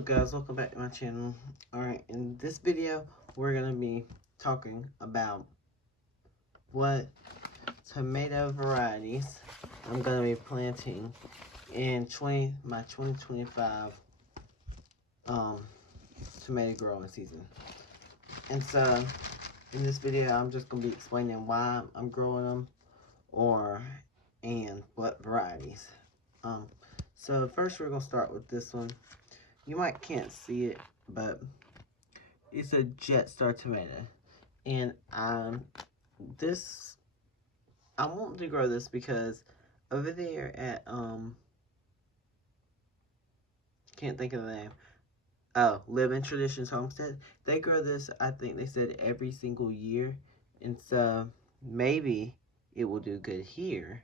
up, guys? Welcome back to my channel. Alright, in this video we're going to be talking about what tomato varieties I'm going to be planting in my 2025 tomato growing season. And so in this video I'm just going to be explaining why I'm growing them and what varieties. So first we're going to start with this one. You can't see it, but it's a Jetstar tomato. And I want to grow this because over there at can't think of the name. Oh, Living Traditions Homestead. They grow this, I think they said, every single year. And so maybe it will do good here.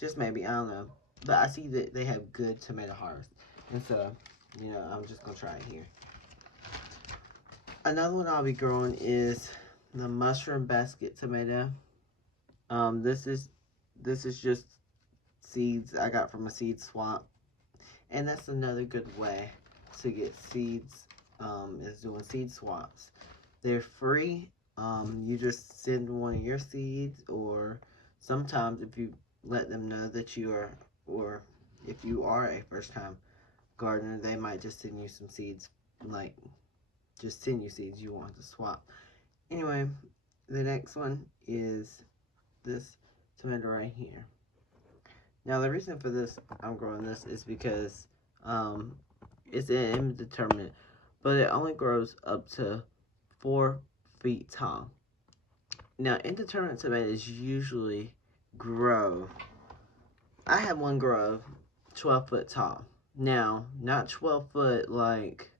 Just maybe, I don't know. But I see that they have good tomato harvest. And so, you know, I'm just going to try it here. Another one I'll be growing is the mushroom basket tomato. This is just seeds I got from a seed swap. And that's another good way to get seeds, is doing seed swaps. They're free. You just send one of your seeds, or sometimes if you let them know that you are, or if you are a first-time gardener, they might just send you some seeds, like just send you seeds you want to swap. Anyway, the next one is this tomato right here. Now the reason for this, I'm growing this, is because it's indeterminate, but it only grows up to 4 feet tall. Now indeterminate tomatoes usually grow, I had one grow 12 foot tall. Now, not 12 foot like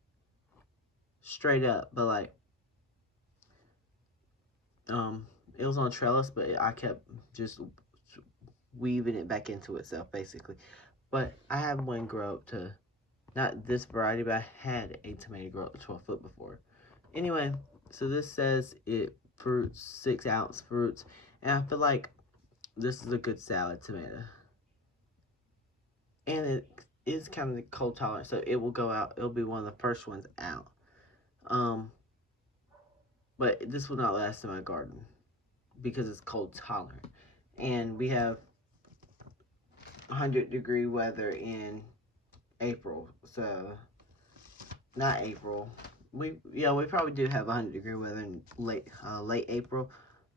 straight up, but like it was on trellis, but I kept just weaving it back into itself basically. But I had one grow up to, not this variety, but I had a tomato grow up to 12 foot before. Anyway, so this says it fruits 6 ounce fruits, and I feel like this is a good salad tomato. And it is kind of cold tolerant, so it will go out. It'll be one of the first ones out. But this will not last in my garden because it's cold tolerant. And we have 100-degree weather in April, so not April. We probably do have 100-degree weather in late April,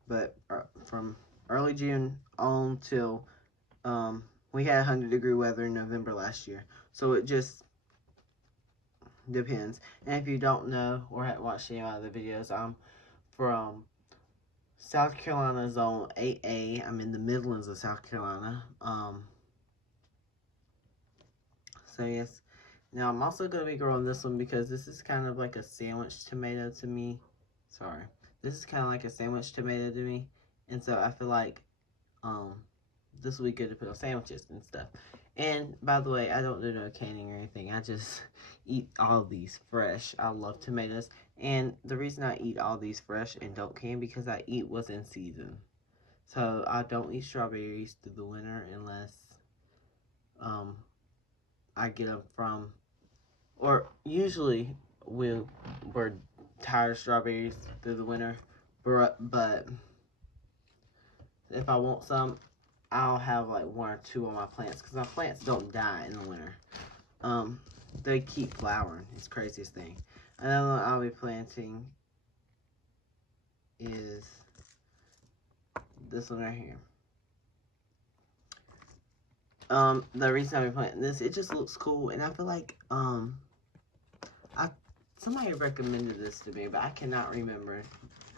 but from early June on till we had 100-degree weather in November last year. So it just depends. And if you don't know or haven't watched any of the videos, I'm from South Carolina Zone 8A. I'm in the Midlands of South Carolina. So yes. Now I'm also going to be growing this one because this is kind of like a sandwich tomato to me. Sorry. This is kind of like a sandwich tomato to me. And so I feel like this will be good to put on sandwiches and stuff. And by the way, I don't do no canning or anything. I just eat all these fresh. I love tomatoes. And the reason I eat all these fresh and don't can, because I eat what's in season. So I don't eat strawberries through the winter unless I get them from, or usually we're tired of strawberries through the winter. But if I want some, I'll have like 1 or 2 on my plants, because my plants don't die in the winter. They keep flowering. It's the craziest thing. Another one I'll be planting is this one right here. The reason I'll be planting this, it just looks cool, and I feel like somebody recommended this to me, but I cannot remember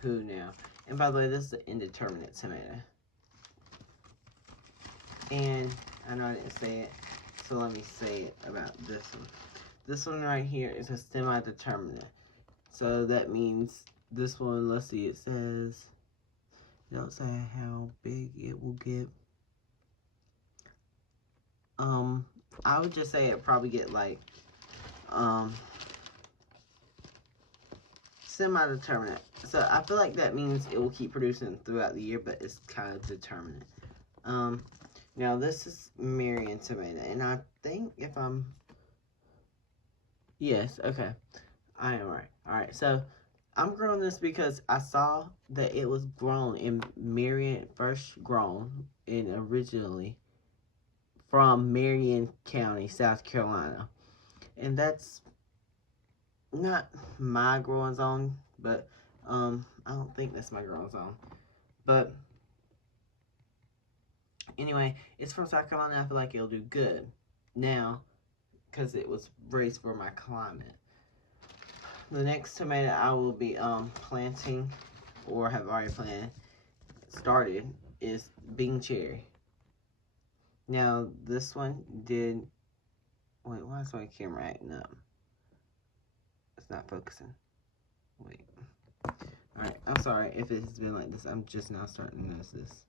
who now. And by the way, this is an indeterminate tomato. And I know I didn't say it, so let me say it about this one. This one right here is a semi-determinate. So that means this one, let's see, it says, it don't say how big it will get. I would just say it probably get like, semi-determinate. So I feel like that means it will keep producing throughout the year, but it's kind of determinate. Now this is Marion tomato, and I think if I'm Yes, okay. I am right. Alright, so I'm growing this because I saw that it was grown in Marion, first grown in originally from Marion County, South Carolina. And that's not my growing zone, but I don't think that's my growing zone. But anyway, it's from South Carolina. I feel like it'll do good now because it was raised for my climate. The next tomato I will be planting or have already started is Bing Cherry. Now this one did. Wait, why is my camera acting up? It's not focusing. Wait. Alright, I'm sorry if it's been like this. I'm just now starting to notice this.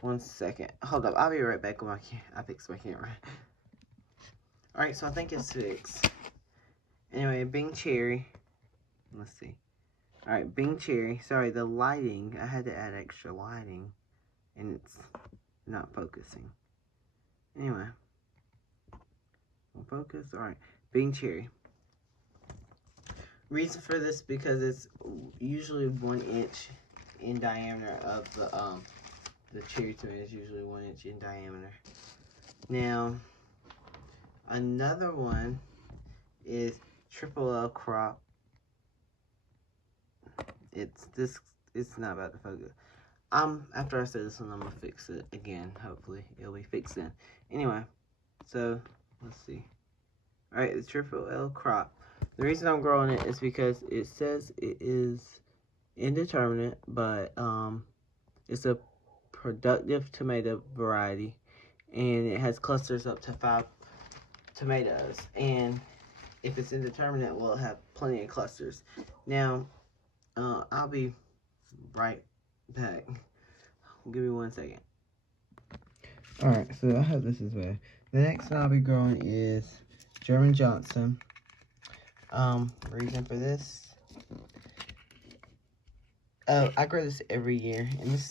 1 second. Hold up. I'll be right back with my camera. I fixed my camera. Alright, so I think it's fixed. Anyway, Bing Cherry. Let's see. Alright, Bing Cherry. Sorry, the lighting. I had to add extra lighting. And it's not focusing. Anyway. Focus. Alright. Bing Cherry. Reason for this because it's usually 1 inch in diameter of the cherry tomato is usually 1 inch in diameter. Now, another one is Triple L crop. It's not about to focus. After I say this one, I'm gonna fix it again. Hopefully, it'll be fixed then. Anyway, so let's see. All right, the Triple L crop. The reason I'm growing it is because it says it is indeterminate, but it's a productive tomato variety, and it has clusters up to 5 tomatoes. And if it's indeterminate, we'll have plenty of clusters. Now, I'll be right back. Give me 1 second. Alright, so I hope this is better. The next one I'll be growing is German Johnson. Reason for this. I grow this every year, and these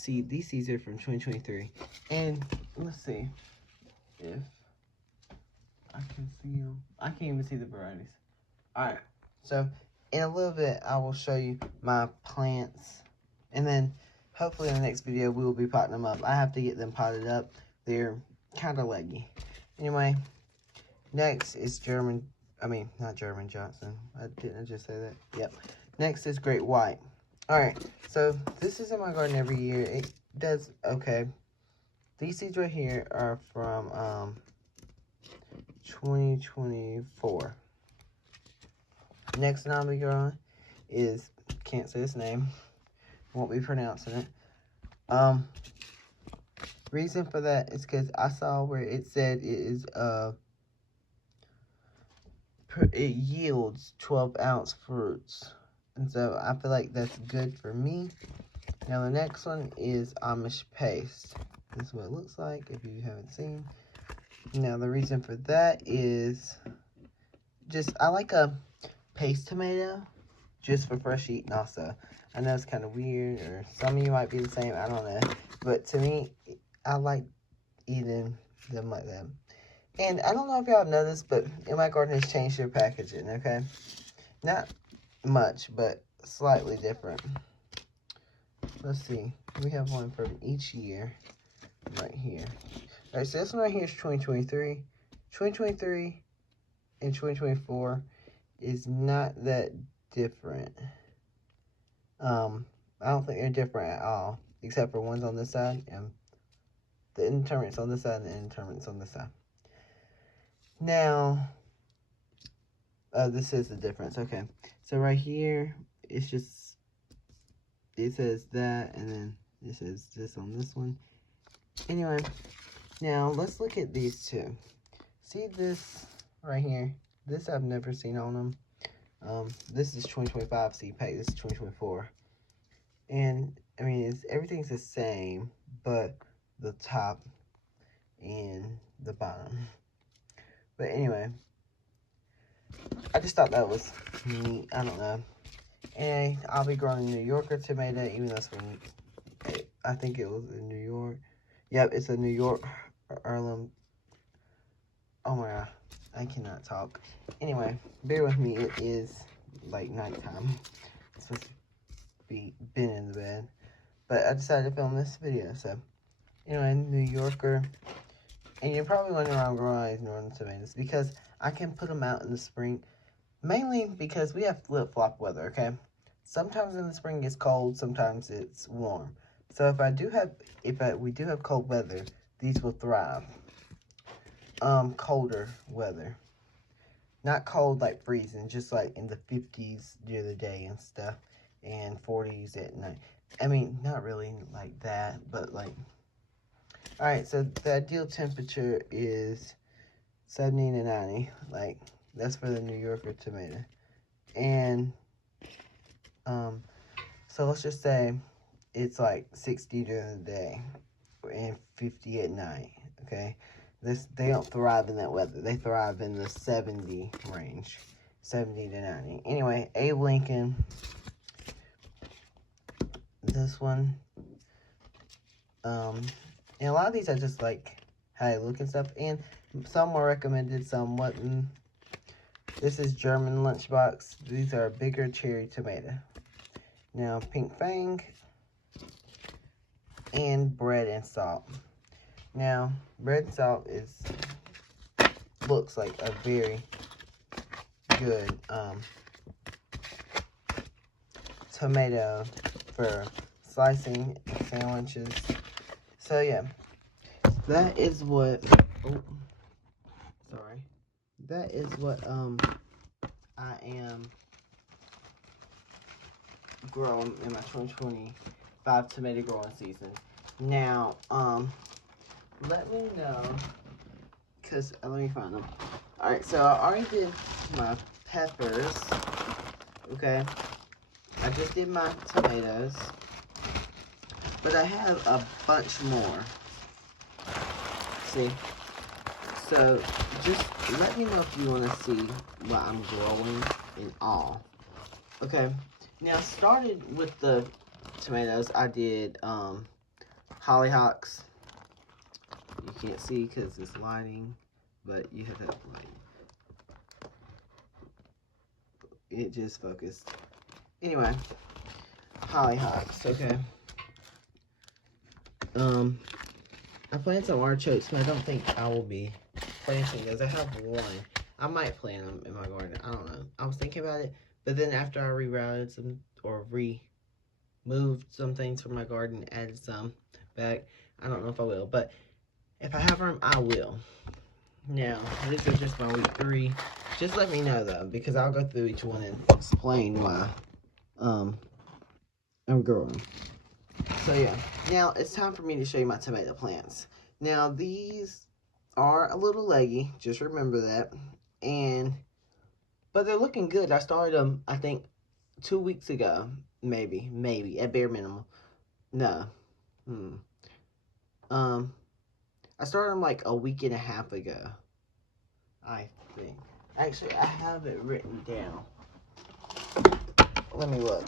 seeds are from 2023. And let's see if I can see them. I can't even see the varieties. Alright, so in a little bit, I will show you my plants, and then hopefully in the next video, we will be potting them up. I have to get them potted up. They're kind of leggy. Anyway, next is not German Johnson. Didn't I just say that? Yep. Next is Great White. Alright, so this is in my garden every year. It does okay. These seeds right here are from 2024. Next one I'll be growing is, can't say his name, won't be pronouncing it. Reason for that is because I saw where it said it yields 12-ounce fruits. And so I feel like that's good for me. Now the next one is Amish paste. This is what it looks like if you haven't seen. Now the reason for that is just I like a paste tomato just for fresh eating also. I know it's kind of weird, or some of you might be the same, I don't know. But to me, I like eating them like that. And I don't know if y'all know this, but in my garden has changed their packaging, okay? Not much, but slightly different. Let's see. We have one from each year right here. Alright, so this one right here is 2023. 2023 and 2024 is not that different. I don't think they're different at all, except for one's on this side and the indeterminate's on this side and the indeterminate's on this side. Now, this is the difference. Okay, so right here, it's just, it says that, and then it says this on this one. Anyway, now let's look at these two. See this right here? This I've never seen on them. This is 2025 seed pack. This is 2024. And, I mean, everything's the same, but the top and the bottom. But anyway, I just thought that was neat. I don't know. And I'll be growing a New Yorker tomato, even though it's from, I think it was in New York. Yep, it's a New York heirloom. Oh my god. I cannot talk. Anyway, bear with me. It is like nighttime. It's supposed to be been in the bed. But I decided to film this video. So, anyway, New Yorker. And you're probably wondering why I'm growing these northern tomatoes. Because I can put them out in the spring. Mainly because we have flip-flop weather, okay? Sometimes in the spring it's cold, sometimes it's warm. So if we do have cold weather, these will thrive. Colder weather. Not cold like freezing, just like in the 50s during the day and stuff, and 40s at night. I mean, not really like that, but like, alright, so the ideal temperature is 70 to 90, like, that's for the New Yorker tomato. And, so let's just say it's like 60 during the day and 50 at night, okay? They don't thrive in that weather. They thrive in the 70 range, 70 to 90. Anyway, Abe Lincoln, this one, and a lot of these I just like how they look and stuff, and some were recommended, some wasn't. This is German Lunchbox. These are a bigger cherry tomato. Now, Pink Fang and Bread and Salt. Now, Bread and Salt looks like a very good tomato for slicing sandwiches. So yeah, that is what. Oh, sorry. That is what I am growing in my 2025 tomato growing season. Now, let me know, because let me find them. Alright, so I already did my peppers, okay? I just did my tomatoes, but I have a bunch more. See? So, just let me know if you want to see what I'm growing in all. Okay? Now, I started with the tomatoes. I did hollyhocks. You can't see because it's lighting, but you have that light. It just focused. Anyway, hollyhocks, okay. I planted some artichokes, but I don't think I will be planting those. I have one. I might plant them in my garden. I don't know. I was thinking about it, but then after I rerouted some or removed some things from my garden, added some back, I don't know if I will, but if I have room, I will. Now, this is just my week 3. Just let me know, though, because I'll go through each one and explain why I'm growing. So, yeah. Now, it's time for me to show you my tomato plants. Now, these are a little leggy. Just remember that. But they're looking good. I started them, I think, 2 weeks ago. Maybe, at bare minimum. No. I started them like a week and a half ago, I think. Actually, I have it written down. Let me look.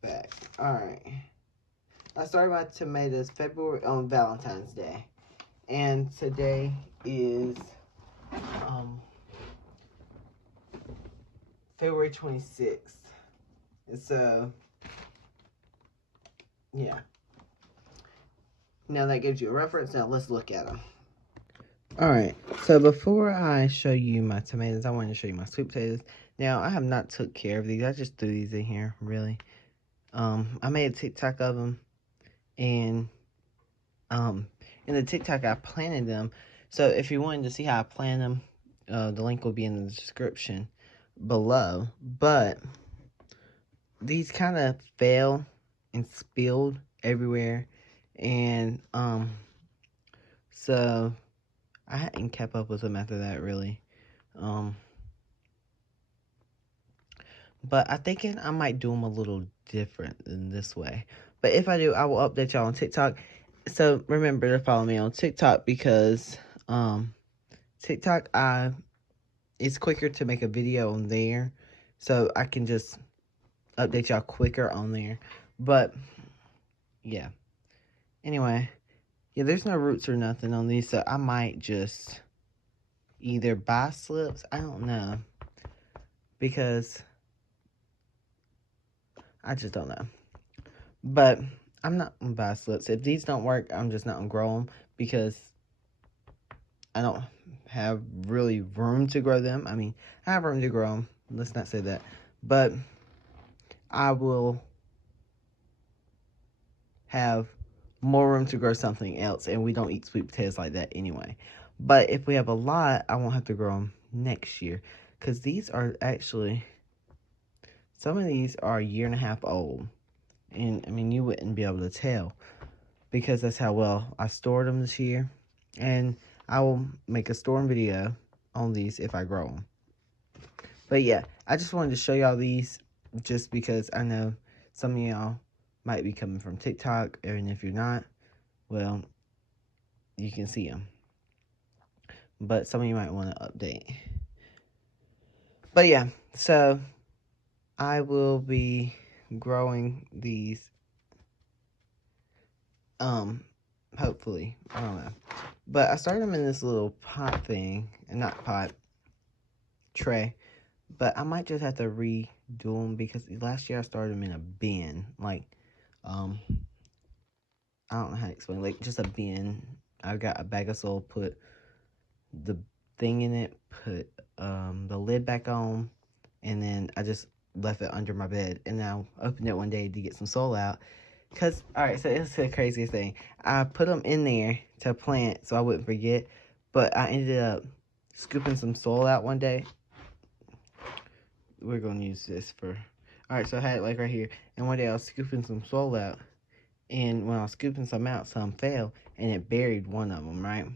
Back. Alright. I started my tomatoes February on Valentine's Day. And today is February 26th. And so, yeah. Now that gives you a reference. Now let's look at them. Alright, so before I show you my tomatoes, I want to show you my sweet potatoes. Now, I have not took care of these. I just threw these in here, really. I made a TikTok of them. And, in the TikTok, I planted them. So, if you wanted to see how I planted them, the link will be in the description below. But, these kind of fell and spilled everywhere. And, so I hadn't kept up with them after that, really. But I think I might do them a little different than this way. But if I do, I will update y'all on TikTok. So remember to follow me on TikTok because TikTok, it's quicker to make a video on there. So I can just update y'all quicker on there. But, yeah. Anyway, yeah, there's no roots or nothing on these, so I might just either buy slips. I don't know. Because I just don't know. But I'm not going to buy slips. If these don't work, I'm just not going to grow them. Because I don't have really room to grow them. I mean, I have room to grow them. Let's not say that. But I will have more room to grow something else, and we don't eat sweet potatoes like that anyway. But if we have a lot, I won't have to grow them next year, because these are actually, some of these are a year and a half old, and I mean, you wouldn't be able to tell because that's how well I stored them this year. And I will make a storing video on these if I grow them. But yeah, I just wanted to show y'all these just because I know some of y'all might be coming from TikTok, and if you're not, well, you can see them. But some of you might want to update. But yeah, so I will be growing these, hopefully. I don't know. But I started them in this little pot thing, and not pot, tray. But I might just have to redo them because last year I started them in a bin. Like, I don't know how to explain. Like, just a bin. I got a bag of soil, put the thing in it, put the lid back on, and then I just left it under my bed. And now I opened it one day to get some soil out. Because, alright, so it's the craziest thing. I put them in there to plant so I wouldn't forget, but I ended up scooping some soil out one day. We're going to use this for... Alright, so I had it like right here, and one day I was scooping some soil out, and when I was scooping some out, some fell, and it buried one of them, right?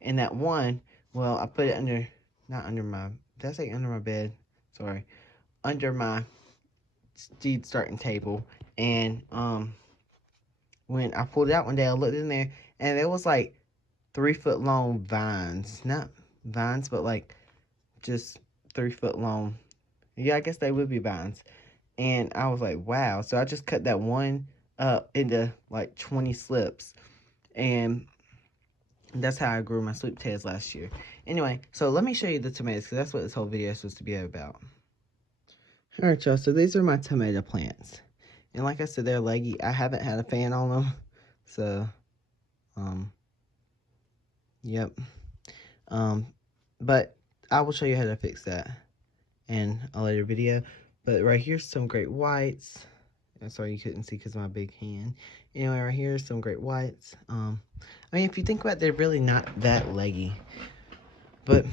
And that one, well, I put it under, not under my, did I say under my bed? Sorry. Under my seed starting table. And when I pulled it out one day, I looked in there, and there was like 3-foot long vines. Not vines, but like just 3-foot long. Yeah, I guess they would be vines. And I was like, wow. So I just cut that one up into like 20 slips. And that's how I grew my sweet potatoes last year. Anyway, so let me show you the tomatoes, because that's what this whole video is supposed to be about. Alright, y'all, so these are my tomato plants. And like I said, they're leggy. I haven't had a fan on them. So, yep. But I will show you how to fix that in a later video. But right here's some great whites. I'm sorry you couldn't see because of my big hand. Anyway, right here is some great whites. I mean, if you think about it, they're really not that leggy. But